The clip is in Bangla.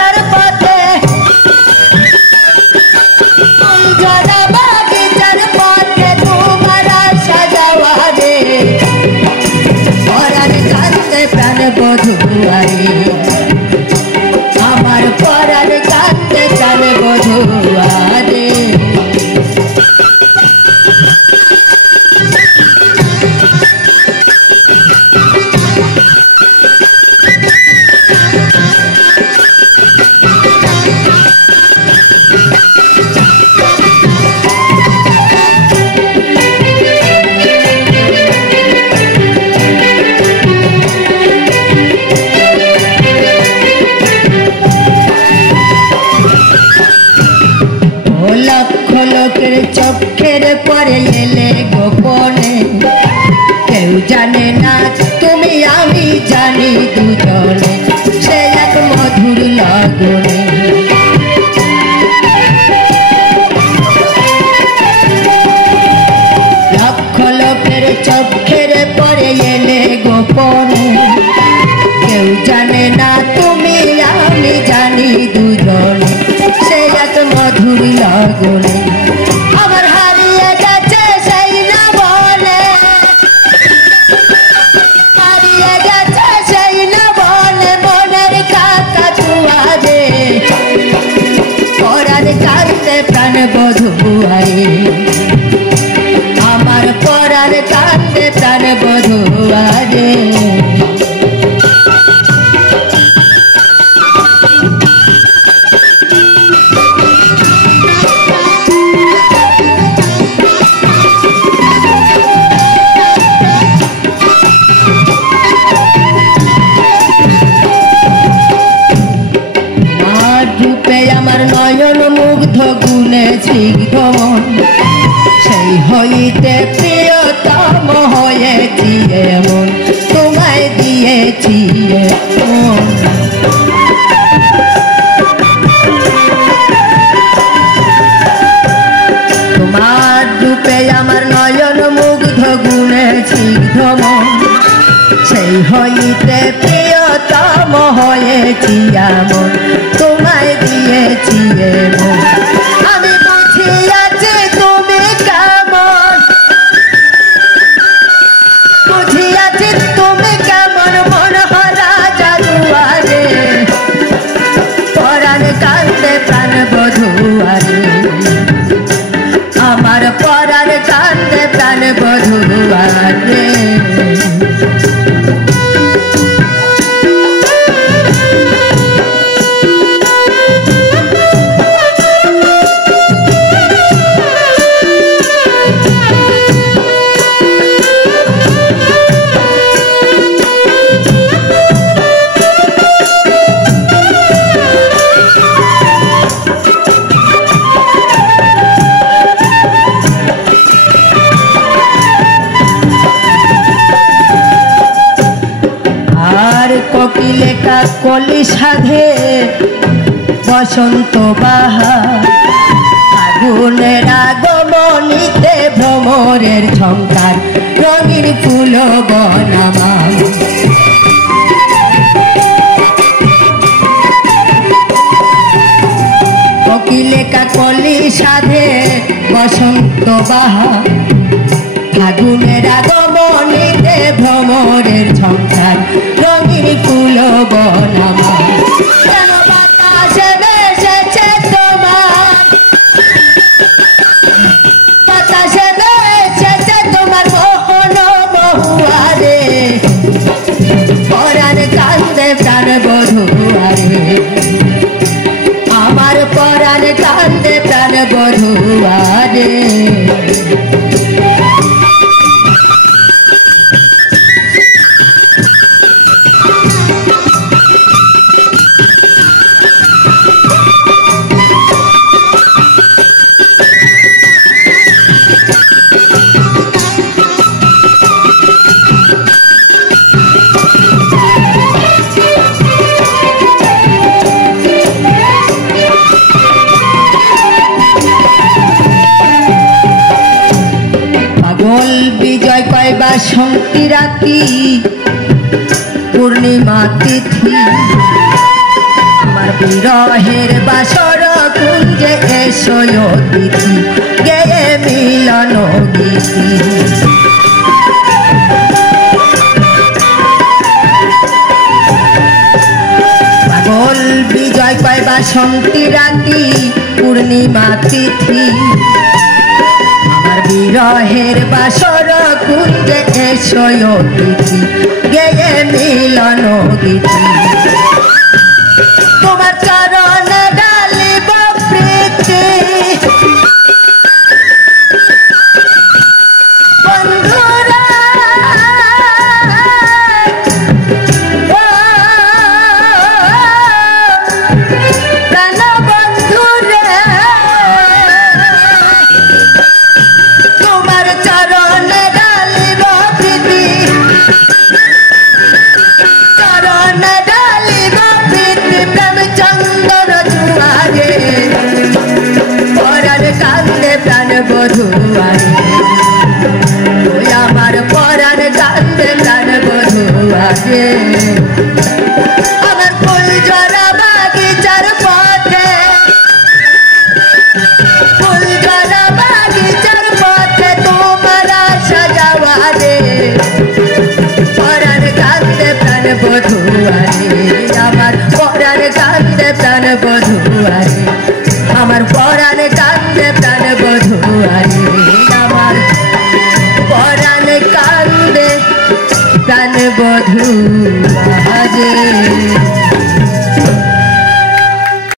বাগিচার পথে ফুলঝরা বাগিচার পথে তোমার আশা যাওয়া রে পরার কান্দে প্রাণ বধুয়ারে আমার পরার কান্দে প্রাণ বধুয়ারে লোকের চোখের পরে এলে গোপনে কেউ জানে না তুমি আমি জানি দুজনে সে এক মধুর লগনে লক্ষ লোকের চোখের পরে এলে গোপনে কেউ জানে না তুমি আমি জানি দুজনে সে এক মধুর লগনে আমার হারিয়ে গেছে সেই না বলে হারিয়ে গেছে সেই না বলে মনের কাকা দুয়ারে পরার কান্দে প্রাণ বধুয়ারে আমার পরার কান্দে প্রাণ বধুয়ারে আমার নয়ন মুগ্ধ গুণে স্নিগ্ধ মন সেই হইতে প্রিয়তম হয়েছি এমন তোমায় দিয়েছি এমন তোমার রূপে আমার নয়ন মুগ্ধ গুণে স্নিগ্ধ মন সেই হইতে প্রিয়তম হয়েছি এমন তোমায় দিয়েছি এমন আমি বুঝিয়াছি তুমি কেমন বুঝিয়াছি তুমি কেমন মনোহরা জাদুয়ারে পরাণ কান্দে প্রাণ বধুয়ারে আমার পরাণ কান্দে প্রাণ বধুয়ারে কোকিলেকা কলি সাধে বসন্ত বাহার আগুনের আগমনীতে ভ্রমরের ঝংকার রঙিন ফুল বনামা কোকিলেকা কলি সাধে বসন্ত বাহার আগুনের আগমনীতে ভ্রমরের ঝংকার রঙিন ফুল বনামা কেন বাতাসে ভেসেছে তোমার বাতাসে ভেসেছে তোমার মোহন মহুয়ারে পরাণ কান্দে প্রাণ বধুয়ারে আমার পরাণ কান্দে প্রাণ বধুয়ারে বিজয় কয়বা শক্তি রাতি পূর্ণিমা তিথি আমার বিরহের বাসর কুঞ্জে এসো অতিথি গেয়ে মিলন গীতি পাগল বিজয় কয় বাসন্তী রাতি পূর্ণিমা তিথি আমার বিরহের বাসর কুঞ্জে এসো অতিথি গেয়ে মিলন গীতি তোমার চরণে ডালিব প্রীতি বন্ধুরা প্রাণ বন্ধুরে তোমার চরণে ডালিব প্রীতি চরণে ডালিব প্রীতি প্রেম চন্দন জুয়ারে পরাণ কান্দে প্রাণ বধুয়ারে ওই আমার পরাণ কান্দে প্রাণ বধুয়ারে